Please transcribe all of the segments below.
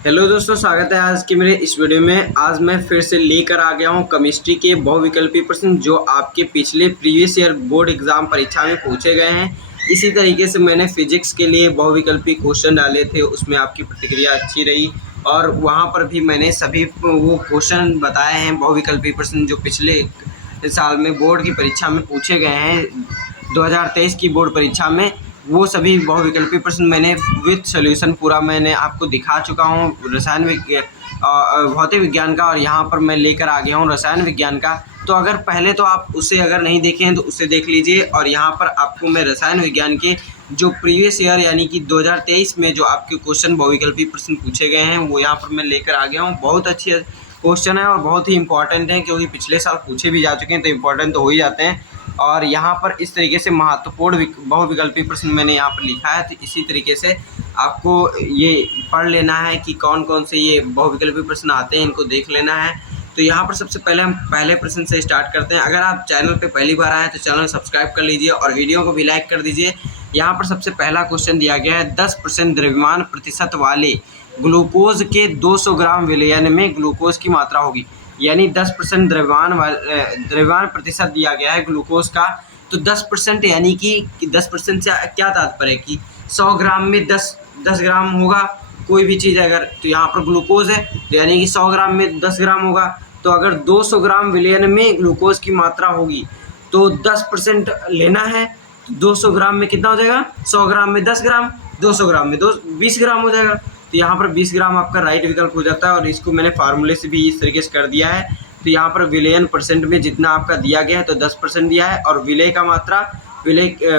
Hello दोस्तों, स्वागत है आज की मेरे इस वीडियो में। आज मैं फिर से लेकर आ गया हूं केमिस्ट्री के बहुविकल्पी प्रश्न जो आपके पिछले प्रीवियस ईयर बोर्ड एग्जाम परीक्षा में पूछे गए हैं। इसी तरीके से मैंने फिजिक्स के लिए बहुविकल्पी क्वेश्चन डाले थे, उसमें आपकी प्रतिक्रिया अच्छी रही और वहां पर भी मैंने सभी वो क्वेश्चन बताए हैं बहुविकल्पी प्रश्न जो पिछले साल में बोर्ड की परीक्षा में पूछे गए हैं। 2023 की बोर्ड परीक्षा में वो सभी बहुविकल्पी प्रश्न मैंने विद सॉल्यूशन पूरा मैंने आपको दिखा चुका हूँ। भौतिक विज्ञान का और यहाँ पर मैं लेकर आ गया हूँ रसायन विज्ञान का। तो अगर पहले तो आप उसे अगर नहीं देखे हैं तो उसे देख लीजिए। और यहाँ पर आपको मैं रसायन विज्ञान के जो प्रीवियस ईयर यानी कि 2023 में जो आपके क्वेश्चन बहुविकल्पी प्रश्न पूछे गए हैं वो यहाँ पर मैं लेकर आ गया हूँ। बहुत अच्छे क्वेश्चन है और बहुत ही इंपॉर्टेंट है, क्योंकि पिछले साल पूछे भी जा चुके हैं तो इम्पोर्टेंट तो हो ही जाते हैं। और यहाँ पर इस तरीके से महत्वपूर्ण बहुविकल्पी प्रश्न मैंने यहाँ पर लिखा है, तो इसी तरीके से आपको ये पढ़ लेना है कि कौन कौन से ये बहुविकल्पी प्रश्न आते हैं, इनको देख लेना है। तो यहाँ पर सबसे पहले हम पहले प्रश्न से स्टार्ट करते हैं। अगर आप चैनल पे पहली बार आए तो चैनल सब्सक्राइब कर लीजिए और वीडियो को भी लाइक कर दीजिए। यहाँ पर सबसे पहला क्वेश्चन दिया गया है 10% द्रव्यमान प्रतिशत वाले ग्लूकोज के 200 ग्राम विलयन में ग्लूकोज की मात्रा होगी। यानी 10% द्रव्यमान प्रतिशत दिया गया है ग्लूकोज का। तो 10% यानी कि 10% से क्या तात्पर्य है कि 100 ग्राम में 10 ग्राम होगा कोई भी चीज़ अगर, तो यहाँ पर ग्लूकोज है तो यानी कि 100 ग्राम में 10 ग्राम होगा। तो अगर 200 ग्राम विलयन में ग्लूकोज की मात्रा होगी तो 10% लेना है। तो 200 ग्राम में कितना हो जाएगा, 100 ग्राम में 10 ग्राम, 200 ग्राम में 20 ग्राम हो जाएगा। तो यहाँ पर 20 ग्राम आपका राइट विकल्प हो जाता है और इसको मैंने फार्मूले से भी इस तरीके से कर दिया है। तो यहाँ पर विलयन परसेंट में जितना आपका दिया गया है तो 10% दिया है और विलय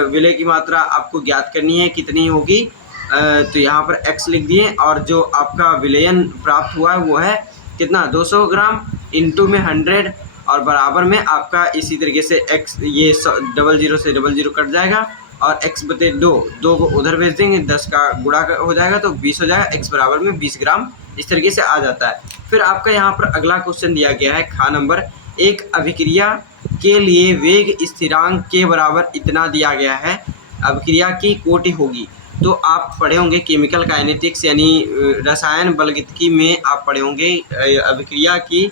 विलय की मात्रा आपको ज्ञात करनी है कितनी होगी। तो यहाँ पर x लिख दिए और जो आपका विलयन प्राप्त हुआ है वो है कितना, 200 ग्राम इंटू में 100 और बराबर में आपका इसी तरीके से x ये 00 से 00 कट जाएगा और x बटे 2 को उधर भेज देंगे, 10 का गुणा हो जाएगा तो 20 हो जाएगा, x बराबर में 20 ग्राम इस तरीके से आ जाता है। फिर आपका यहाँ पर अगला क्वेश्चन दिया गया है खा नंबर, एक अभिक्रिया के लिए वेग स्थिरांक के बराबर इतना दिया गया है, अभिक्रिया की कोटि होगी। तो आप पढ़े होंगे केमिकल काइनेटिक्स यानी रसायन बलगतिकी में आप पढ़े होंगे अभिक्रिया की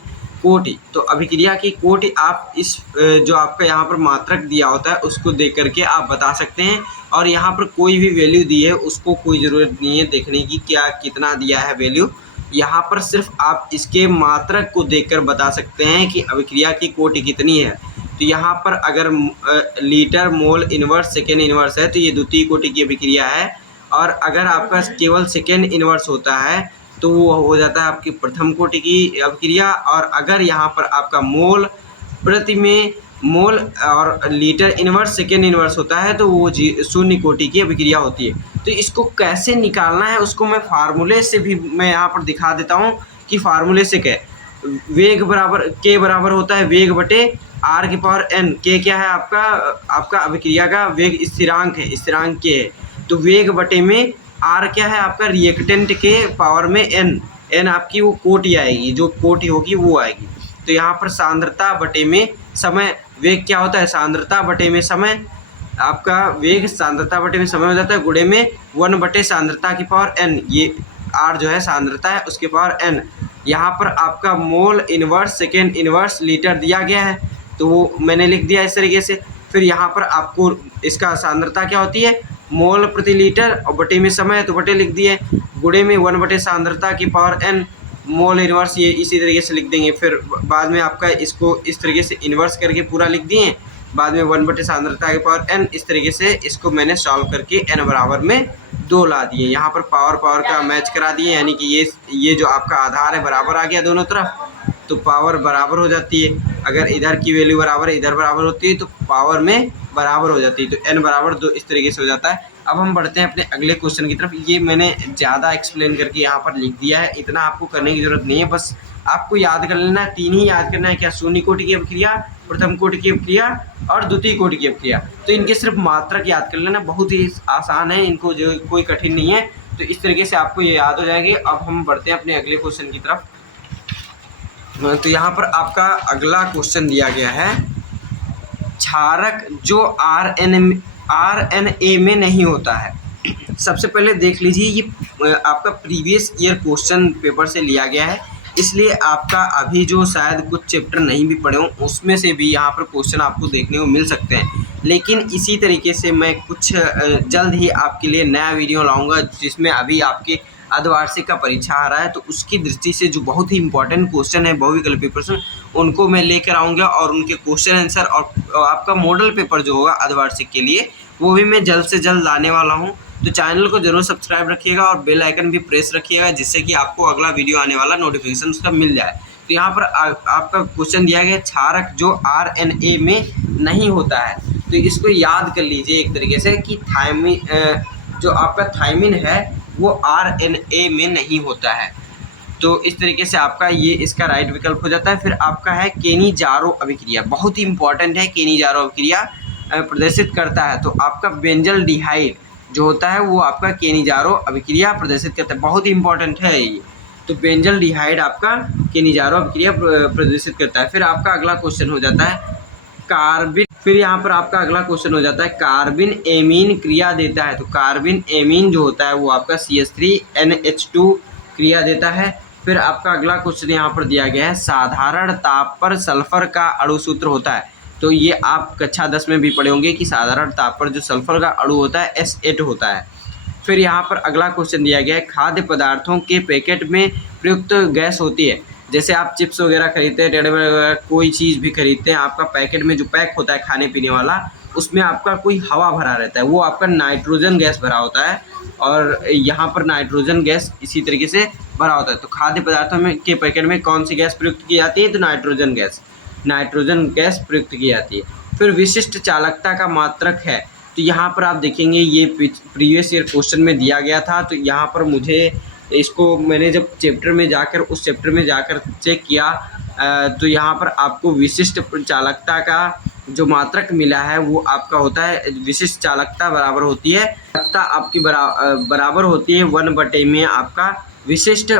कोटि। तो अभिक्रिया की कोटि आप इस जो आपका यहाँ पर मात्रक दिया होता है उसको देख करके आप बता सकते हैं। और यहाँ पर कोई भी वैल्यू दी है उसको कोई ज़रूरत नहीं है देखने की क्या कितना दिया है वैल्यू। यहाँ पर सिर्फ आप इसके मात्रक को देखकर बता सकते हैं कि अभिक्रिया की कोटि कितनी है। तो यहाँ पर अगर litre mole inverse second inverse है तो ये द्वितीय कोटि की अभिक्रिया है। और अगर आपका केवल सेकेंड इनवर्स होता है तो वो हो जाता है आपकी प्रथम कोटि की अभिक्रिया। और अगर यहाँ पर आपका मोल प्रति में मोल और लीटर इनवर्स सेकेंड इनवर्स होता है तो वो शून्य कोटि की अभिक्रिया होती है। तो इसको कैसे निकालना है उसको मैं फार्मूले से भी मैं यहाँ पर दिखा देता हूँ कि फार्मूले से क्या वेग बराबर के बराबर होता है वेग बटे आर की पावर एन। के क्या है आपका अभिक्रिया का वेग स्थिरांक है, स्थिरांक के है। तो वेग बटे में आर क्या है आपका रिएक्टेंट के पावर में एन आपकी वो कोटि आएगी, जो कोटि होगी वो आएगी। तो यहाँ पर सांद्रता बटे में समय, वेग क्या होता है सांद्रता बटे में समय, आपका वेग सांद्रता बटे में समय हो जाता है गुणे में 1 बटे सांद्रता की पावर एन। ये आर जो है सांद्रता है उसके पावर एन। यहाँ पर आपका mole inverse second inverse litre दिया गया है तो वो मैंने लिख दिया इस तरीके से। फिर यहाँ पर आपको इसका सांद्रता क्या होती है मोल प्रति लीटर और बटे में समय तो बटे लिख दिए, गुणे में 1 बटे सांद्रता की पावर एन, मोल इनवर्स ये इसी तरीके से लिख देंगे। फिर बाद में आपका इसको इस तरीके से इन्वर्स करके पूरा लिख दिए, बाद में 1 बटे सांद्रता की पावर एन। इस तरीके से इसको मैंने सॉल्व करके एन बराबर में 2 ला दिए। यहाँ पर पावर का मैच करा दिए यानी कि ये जो आपका आधार है बराबर आ गया दोनों तरफ तो पावर बराबर हो जाती है। अगर इधर की वैल्यू बराबर इधर बराबर होती है तो पावर में बराबर हो जाती है। तो n बराबर 2 इस तरीके से हो जाता है। अब हम बढ़ते हैं अपने अगले क्वेश्चन की तरफ। ये मैंने ज़्यादा एक्सप्लेन करके यहाँ पर लिख दिया है, इतना आपको करने की ज़रूरत नहीं है, बस आपको याद कर लेना है। 3 ही याद करना है, क्या शून्य कोटि की अभिक्रिया, प्रथम कोटि की अभिक्रिया और द्वितीय कोटि की अभिक्रिया। तो इनके सिर्फ मात्रक याद कर लेना, बहुत ही आसान है, इनको जो कोई कठिन नहीं है। तो इस तरीके से आपको ये याद हो जाएगी। अब हम बढ़ते हैं अपने अगले क्वेश्चन की तरफ। तो यहाँ पर आपका अगला क्वेश्चन दिया गया है क्षारक जो आरएनए में नहीं होता है। सबसे पहले देख लीजिए ये आपका प्रीवियस ईयर क्वेश्चन पेपर से लिया गया है, इसलिए आपका अभी जो शायद कुछ चैप्टर नहीं भी पढ़े हों उसमें से भी यहाँ पर क्वेश्चन आपको देखने को मिल सकते हैं। लेकिन इसी तरीके से मैं कुछ जल्द ही आपके लिए नया वीडियो लाऊंगा जिसमें अभी आपके अर्धवार्षिक का परीक्षा आ रहा है, तो उसकी दृष्टि से जो बहुत ही इंपॉर्टेंट क्वेश्चन है बहुविकल्पी प्रश्न, उनको मैं लेकर आऊँगा और उनके क्वेश्चन आंसर और आपका मॉडल पेपर जो होगा अर्धवार्षिक के लिए वो भी मैं जल्द से जल्द लाने वाला हूँ। तो चैनल को जरूर सब्सक्राइब रखिएगा और बेल आइकन भी प्रेस रखिएगा जिससे कि आपको अगला वीडियो आने वाला नोटिफिकेशन उसका मिल जाए। तो यहाँ पर आपका क्वेश्चन दिया गया क्षारक जो RNA में नहीं होता है, तो इसको याद कर लीजिए एक तरीके से कि थायमिन जो आपका थायमिन है वो RNA में नहीं होता है। तो इस तरीके से आपका ये इसका राइट विकल्प हो जाता है। फिर आपका है केनी-जारो अभिक्रिया, बहुत ही इंपॉर्टेंट है। केनी-जारो अभिक्रिया प्रदर्शित करता है, तो आपका बेंजल्डिहाइड जो होता है वो आपका केनी-जारो अभिक्रिया प्रदर्शित करता है, बहुत ही इंपॉर्टेंट है ये। तो बेंजल्डिहाइड आपका केनी-जारो अभिक्रिया प्रदर्शित करता है। फिर आपका अगला क्वेश्चन हो जाता है कार्बिन। फिर यहाँ पर आपका अगला क्वेश्चन हो जाता है कार्बिन एमीन क्रिया देता है, तो कार्बिन एमीन जो होता है वो आपका CH3NH2 क्रिया देता है। फिर आपका अगला क्वेश्चन यहाँ पर दिया गया है साधारण ताप पर सल्फर का अणु सूत्र होता है, तो ये आप कक्षा 10 में भी पढ़े होंगे कि साधारण ताप पर जो सल्फर का अणु होता है S8 होता है। फिर यहाँ पर अगला क्वेश्चन दिया गया है खाद्य पदार्थों के पैकेट में प्रयुक्त गैस होती है, जैसे आप चिप्स वगैरह खरीदते हैं, टेढ़े वगैरह कोई चीज़ भी खरीदते हैं, आपका पैकेट में जो पैक होता है खाने पीने वाला उसमें आपका कोई हवा भरा रहता है, वो आपका नाइट्रोजन गैस भरा होता है और यहाँ पर नाइट्रोजन गैस इसी तरीके से भरा होता है। तो खाद्य पदार्थों में के पैकेट में कौन सी गैस प्रयुक्त की जाती है, तो नाइट्रोजन गैस प्रयुक्त की जाती है। फिर विशिष्ट चालकता का मात्रक है, तो यहाँ पर आप देखेंगे ये प्रीवियस ईयर क्वेश्चन में दिया गया था, तो यहाँ पर मुझे इसको मैंने जब उस चैप्टर में जाकर चेक किया तो यहाँ पर आपको विशिष्ट चालकता का जो मात्रक मिला है वो आपका होता है विशिष्ट चालकता बराबर होती है चालकता आपकी बराबर होती है 1/में में आपका विशिष्ट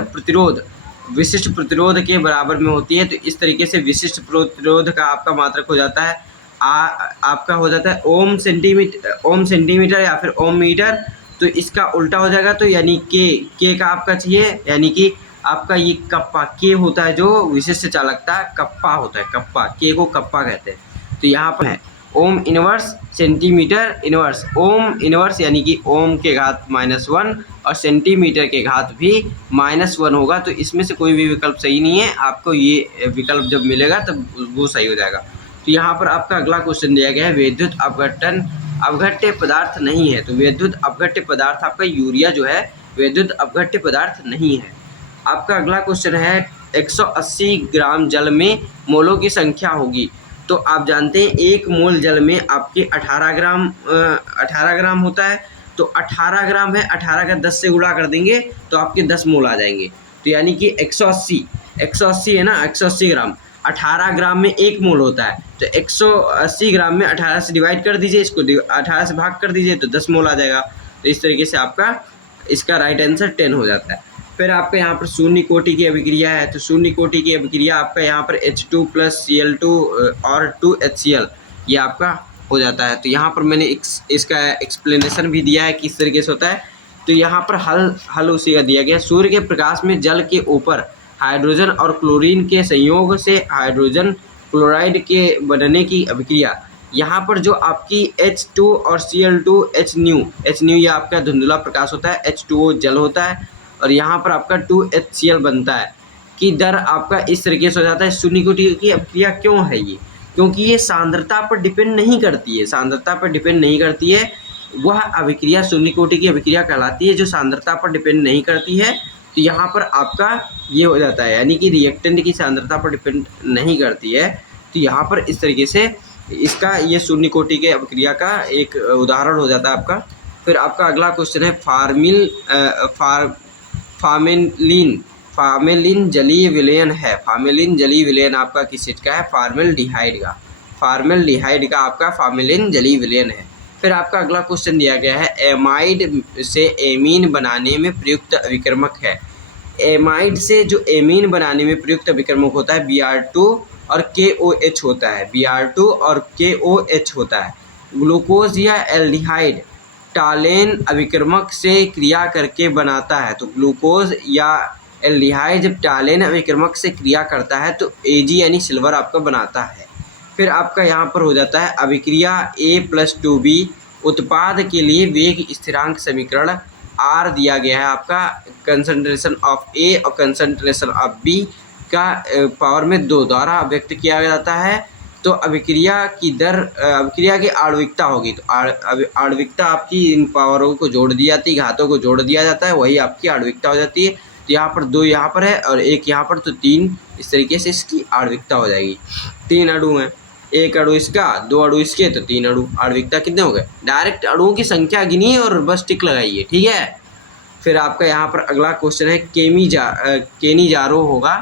प्रतिरोध के बराबर में होती है। तो इस तरीके से विशिष्ट प्रतिरोध का आपका मात्रक हो जाता है आपका हो जाता है ओम सेंटीमीटर या फिर ओम मीटर, तो इसका उल्टा हो जाएगा, तो यानी के का आपका चाहिए, यानी कि आपका ये कप्पा के होता है जो विशिष्ट चालकता कप्पा होता है, कप्पा के को कप्पा कहते हैं। तो यहाँ पर है ohm inverse centimetre inverse, ohm inverse यानी कि ओम के घात -1 और सेंटीमीटर के घात भी -1 होगा, तो इसमें से कोई भी विकल्प सही नहीं है। आपको ये विकल्प जब मिलेगा तब वो सही हो जाएगा। तो यहाँ पर आपका अगला क्वेश्चन दिया गया है विद्युत अपघट्य पदार्थ नहीं है, तो विद्युत अपघट्य पदार्थ आपका यूरिया जो है विद्युत अपघट्य पदार्थ नहीं है। आपका अगला क्वेश्चन है 180 ग्राम जल में मोलों की संख्या होगी, तो आप जानते हैं 1 मोल जल में आपके 18 ग्राम होता है, तो 18 ग्राम है, 18 का 10 से गुणा कर देंगे तो आपके 10 मोल आ जाएंगे। तो यानी कि 180 है ना, 180 ग्राम 18 ग्राम में 1 मोल होता है, तो 180 ग्राम में 18 से डिवाइड कर दीजिए, इसको 18 से भाग कर दीजिए तो 10 मोल आ जाएगा। तो इस तरीके से आपका इसका राइट आंसर 10 हो जाता है। फिर आपका यहाँ पर शून्य कोटि की अभिक्रिया है, तो शून्य कोटि की अभिक्रिया आपका यहाँ पर H2 + Cl2 और 2HCl ये आपका हो जाता है। तो यहाँ पर मैंने इसका एक्सप्लेनेशन भी दिया है किस तरीके से होता है। तो यहाँ पर हल उसी का दिया गया, सूर्य के प्रकाश में जल के ऊपर हाइड्रोजन और क्लोरीन के संयोग से हाइड्रोजन क्लोराइड के बनने की अभिक्रिया। यहाँ पर जो आपकी H2 और Cl2 HNu ये आपका धुंधला प्रकाश होता है, H2O जल होता है और यहाँ पर आपका 2HCl बनता है कि दर आपका इस तरीके से हो जाता है। शून्य कोटि की अभिक्रिया क्यों है ये, क्योंकि ये सांद्रता पर डिपेंड नहीं करती है, वह अभिक्रिया शून्य कोटि की अभिक्रिया कहलाती है जो सांद्रता पर डिपेंड नहीं करती है। तो यहाँ पर आपका ये हो जाता है, यानी कि रिएक्टेंट की सांद्रता पर डिपेंड नहीं करती है। तो यहाँ पर इस तरीके से इसका ये शून्य कोटि के अभिक्रिया का एक उदाहरण हो जाता है आपका। फिर आपका अगला क्वेश्चन है फार्मेलिन जलीय विलयन है। फार्मेलिन जलीय विलयन आपका किस चीज़ का है, फार्मेल्डिहाइड का आपका फार्मेलिन जलीय विलयन है। फिर आपका अगला क्वेश्चन दिया गया है एमाइड से एमीन बनाने में प्रयुक्त अभिकर्मक है। एमाइड से जो एमीन बनाने में प्रयुक्त अभिकर्मक होता है Br2 और KOH होता है, Br2 और KOH होता है। ग्लूकोज या एल्डिहाइड टालेन अभिक्रमक से क्रिया करके बनाता है। तो ग्लूकोज या एल्डिहाइड जब टालेन अभिक्रमक से क्रिया करता है तो Ag यानी सिल्वर आपका बनाता है। फिर आपका यहाँ पर हो जाता है अभिक्रिया A+2B। उत्पाद के लिए वेग स्थिरांक समीकरण R दिया गया है आपका कंसंट्रेशन ऑफ A और कंसंट्रेशन ऑफ B का पावर में 2 द्वारा व्यक्त किया जाता है। तो अभिक्रिया की दर अभिक्रिया की आणविकता होगी, तो आणविकता आपकी इन पावरों को जोड़ दी जाती है, घातों को जोड़ दिया जाता है, वही आपकी आणविकता हो जाती है। तो यहाँ पर 2 यहाँ पर है और 1 यहाँ पर, तो 3 इस तरीके से इसकी आणविकता हो जाएगी। 3 अणु हैं, 1 अणु इसका, 2 अणु इसके, तो 3 अणु। आणविकता कितने हो गए? डायरेक्ट अणुओं की संख्या गिनिए और बस टिक लगाइए, ठीक है। फिर आपका यहाँ पर अगला क्वेश्चन है केनीजारो होगा।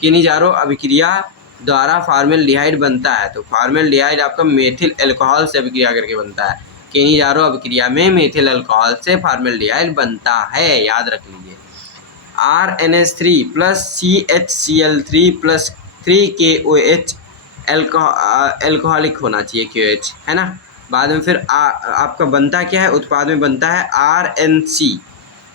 केनीजारो अभिक्रिया द्वारा फार्मेल्डिहाइड बनता है। तो फार्मेल्डिहाइड आपका मेथिल अल्कोहल से अभिक्रिया करके बनता है। केनीजारो अभिक्रिया में मेथिल अल्कोहल से फार्मेल्डिहाइड बनता है, याद रख लीजिए। RNH3 plus CHCl3 plus 3KOH alcoholic होना चाहिए, KOH है ना। बाद में फिर आपका बनता क्या है? उत्पाद में बनता है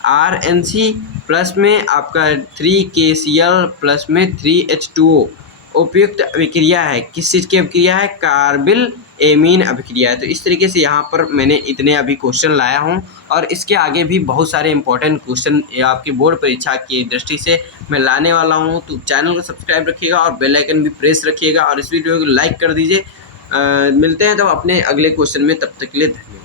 RNC प्लस में आपका 3KCl प्लस में 3H2O। उपयुक्त अभिक्रिया है, किस चीज़ की अभिक्रिया है? कार्बिल एमीन अभिक्रिया है। तो इस तरीके से यहाँ पर मैंने इतने अभी क्वेश्चन लाया हूँ और इसके आगे भी बहुत सारे इंपॉर्टेंट क्वेश्चन आपकी बोर्ड परीक्षा की दृष्टि से मैं लाने वाला हूँ। तो चैनल को सब्सक्राइब रखिएगा और बेल आइकन भी प्रेस रखिएगा और इस वीडियो को लाइक कर दीजिए। मिलते हैं तब अपने अगले क्वेश्चन में, तब तक के लिए धन्यवाद।